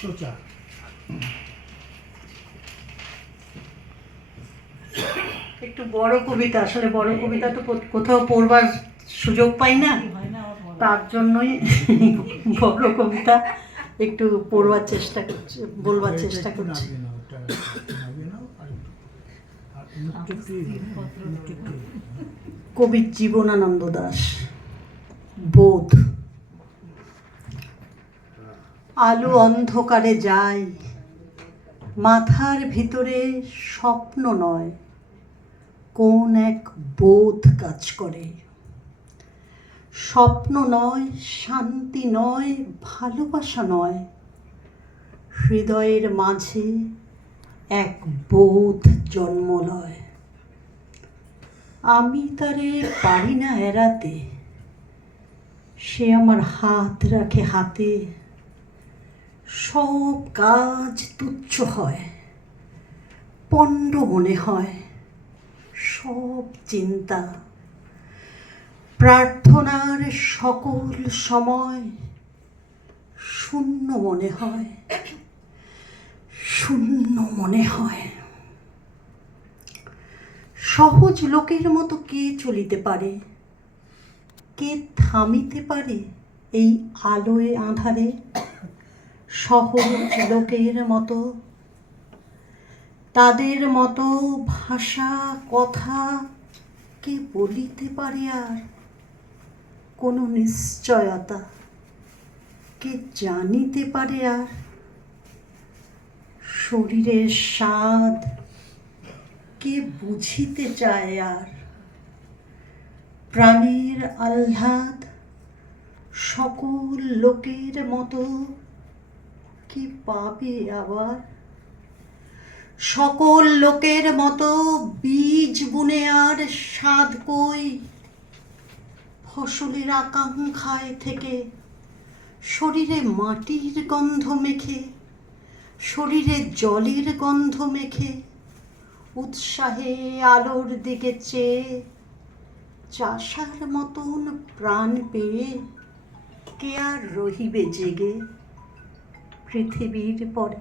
সোজা একটু বড় কবিতা, আসলে বড় কবিতা তো কোথাও পড়বার সুযোগ পাই না, তার জন্যই বড় কবিতা একটু পড়বার চেষ্টা করছি, বলবার চেষ্টা করছি। কবি জীবনানন্দ দাশ। বোধ। আলো অন্ধকারে যায়, মাথার ভিতরে স্বপ্ন নয়, কোন এক বোধ কাজ করে। স্বপ্ন নয়, শান্তি নয়, ভালোবাসা নয়, হৃদয়ের মাঝে এক বোধ জন্ম লয়। আমি তারে পারি না এড়াতে, সে আমার হাত রাখে হাতে। সব কাজ তুচ্ছ হয়, পণ্ড মনে হয় সব চিন্তা। প্রার্থনার সকল সময় শূন্য মনে হয়, শূন্য মনে হয়। সহজ লোকের মতো কে চলিতে পারে, কে থামিতে পারে এই আলোয় আঁধারে। সহজ লোকের মতো, তাদের মতো ভাষা কথা কে বলিতে পারে আর কোনো নিশ্চয়তা, কে জানিতে পারে আর শরীরের স্বাদ কে বুঝিতে চায় আর প্রাণের আহ্লাদ সকল লোকের মতো কি পাবে আবার। সকল লোকের মতো বীজ বুনে আর স্বাদ কই, ফসলের আকাঙ্ক্ষায় থেকে শরীরে মাটির গন্ধ মেখে, শরীরে জলের গন্ধ মেখে, উৎসাহে আলোর দিকে চেয়ে চাষার মতন প্রাণ পেয়ে কে আর রহিবে জেগে পৃথিবীর পরে।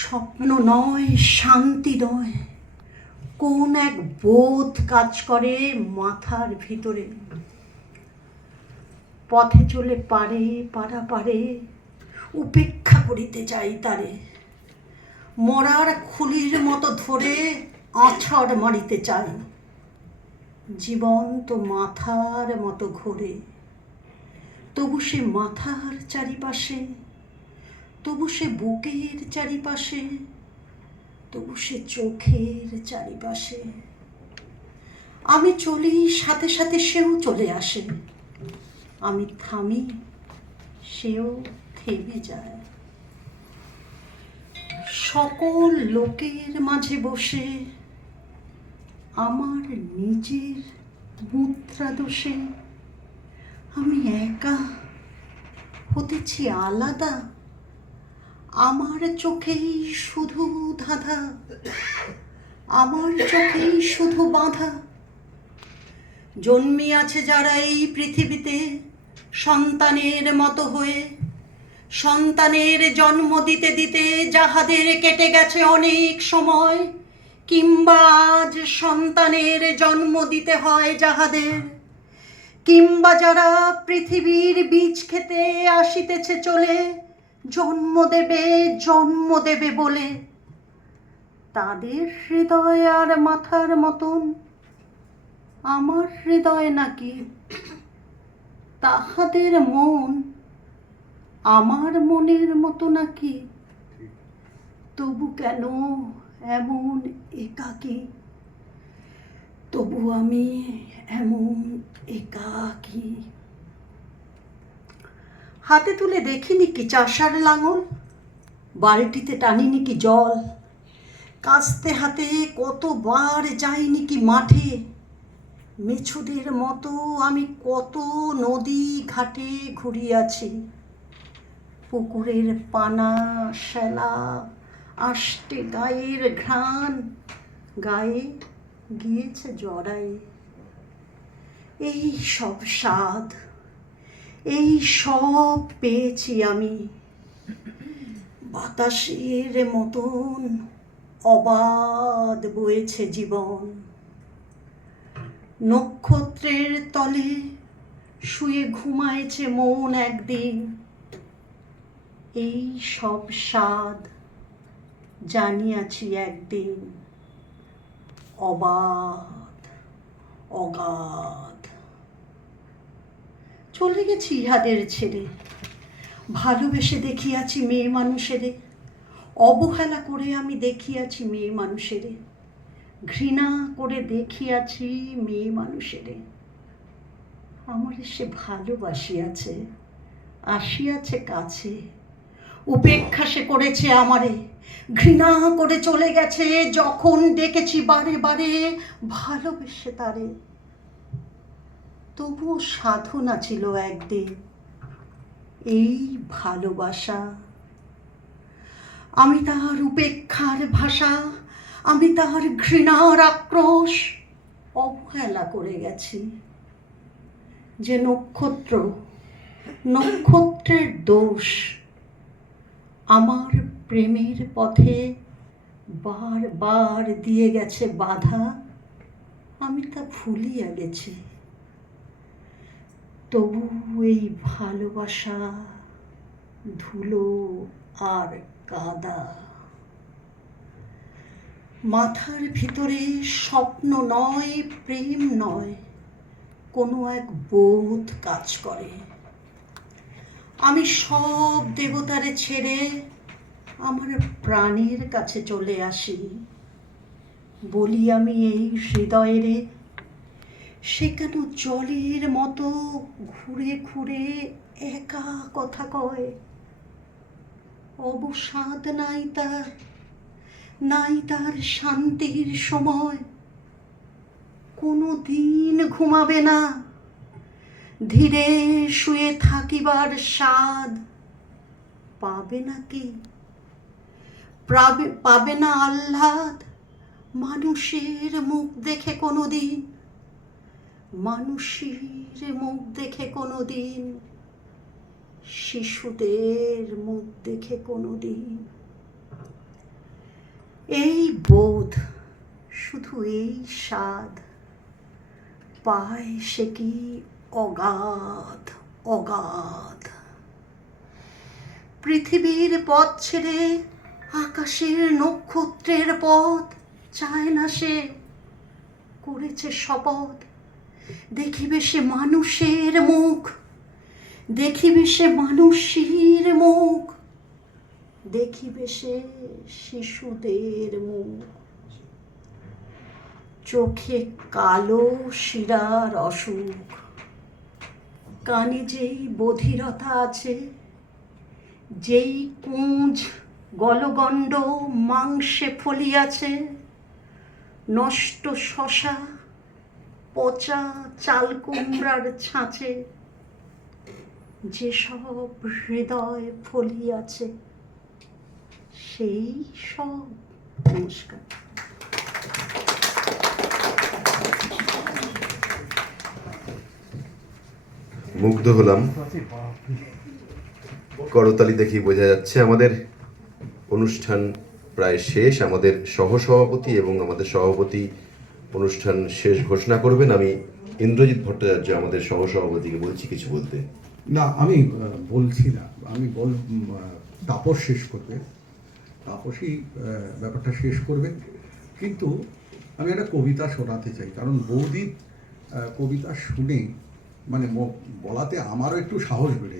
স্বপ্ন নয়, শান্তি নয়, কোন এক বোধ কাজ করে মাথার ভিতরে। পথে চলে পারে পারে উপেক্ষা করিতে যাই তারে। মরার খুলির মতো ধরে আছাড় মারিতে চাই। জীবন্ত মাথার মতো ঘোরে, তবু সে মাথার চারিপাশে, তবু সে বুকের চারিপাশে, তবু সে চোখের চারিপাশে। আমি চলি সাথে সাথে সেও চলে আসে, আমি থামি সেও থেমে যায়। সকল লোকের মাঝে বসে আমার নিজের মুদ্রা দোষে আমি একা হতেছি আলাদা। আমার চোখেই শুধু ধাঁধা, আমার চোখেই শুধু বাঁধা। জন্মিয়াছে যারা এই পৃথিবীতে সন্তানের মতো হয়ে, সন্তানের জন্ম দিতে দিতে যাহাদের কেটে গেছে অনেক সময়, কিংবা আজ সন্তানের জন্ম দিতে হয় যাহাদের, কিংবা যারা পৃথিবীর বীজ খেতে আসিতেছে চলে, জন্ম দেবে বলে, তাদের হৃদয় আর মাথার মতন আমার হৃদয় নাকি? তাহাদের মন আমার মনের মতো নাকি? তবু কেন এমন একাকী, তবু আমি এমন একাকী। হাতে তুলে দেখিনি কি চাষার লাঙল, বালতিতে টানিনি কি জল, কাস্তে হাতে কতবার যাইনি কি মাঠে। মেছুদের মতো আমি কত নদী ঘাটে ঘুরিয়াছি, পুকুরের পানা শ্যালা আষ্টে গায়ের ঘ্রাণ গায়ে গিয়েছে জড়াই। এই সব স্বাদ, এই সব পেয়েছি আমি, বাতাসের মতন অবাধ বয়েছে জীবন। নক্ষত্রের তলে শুয়ে ঘুমায়েছে মন একদিন। এই সব স্বাদ জানিয়াছি একদিন, অবাধ অগাধ। চলে গেছি ইহাদের ছেড়ে, ভালোবেসে দেখিয়াছি মেয়ে মানুষেরে, অবহেলা করে আমি দেখিয়াছি মেয়ে মানুষেরে, ঘৃণা করে দেখিয়াছি মেয়ে মানুষেরে। আমারে সে ভালোবাসিয়াছে, আসিয়াছে কাছে, উপেক্ষা সে করেছে আমারে, ঘৃণা করে চলে গেছে যখন ডেকেছি বারে বারে ভালোবেসে তারে। তবুও সাধনা ছিল একদিন এই ভালোবাসা। আমি তাহার উপেক্ষার ভাষা, আমি তাহার ঘৃণার আক্রোশ অবহেলা করে গেছি। যে নক্ষত্র, নক্ষত্রের দোষ আমার প্রেমের পথে বারবার দিয়ে গেছে বাধা, আমি তা ভুলিয়া গেছি। তবু এই ভালোবাসা ধুলো আর কাদা। মাথার ভিতরে স্বপ্ন নয়, প্রেম নয়, কোনো এক বোধ কাজ করে। আমি সব দেবতারে ছেড়ে আমার প্রাণের কাছে চলে আসি। বলি আমি এই হৃদয়েরে, সে কেন জলের মতো ঘুরে ঘুরে একা কথা কয়। অবসাদ নাই তার, নাই তার শান্তির সময়। কোনো দিন ঘুমাবে না, ধীরে শুয়ে থাকিবার স্বাদ পাবে নাকি? পাবে না আহ্লাদ মানুষের মুখ দেখে কোনোদিন, মানুষের মুখ দেখে কোনোদিন, শিশুদের মুখ দেখে কোনোদিন। এই বোধ, শুধু এই স্বাদ পায় সে কি অগাধ অগাধ। পৃথিবীর পথ ছেড়ে আকাশের নক্ষত্রের পথ চায় না সে, করেছে শপথ দেখিবে সে মানুষের মুখ, দেখিবে সে মানুষের মুখ, দেখিবে সে শিশুদের মুখ। চোখে কালো শিরার অসুখ, কানে যেই বধিরতা আছে, যেই কুঁজ গলগণ্ড মাংসে ফলিয়াছে, নষ্ট শশা পচা চাল কুমড়ার ছাঁচে যেসব হৃদয় ফলিয়াছে, সেই সব। নমস্কার। মুগ্ধ হলাম, করতালি দেখি বোঝা যাচ্ছে আমাদের অনুষ্ঠান প্রায় শেষ। আমাদের সহসভাপতি এবং আমাদের সভাপতি অনুষ্ঠান শেষ ঘোষণা করবেন। আমি ইন্দ্রজিৎ ভট্টাচার্য আমাদের সহসভাপতিকে বলছি কিছু বলতে। না, আমি বলছি না, আমি তাপস শেষ করবে, তাপসই ব্যাপারটা শেষ করবে। কিন্তু আমি একটা কবিতা শোনাতে চাই, কারণ বৌদি কবিতা শুনে মানে বলাতে আমারও একটু সাহস বেড়ে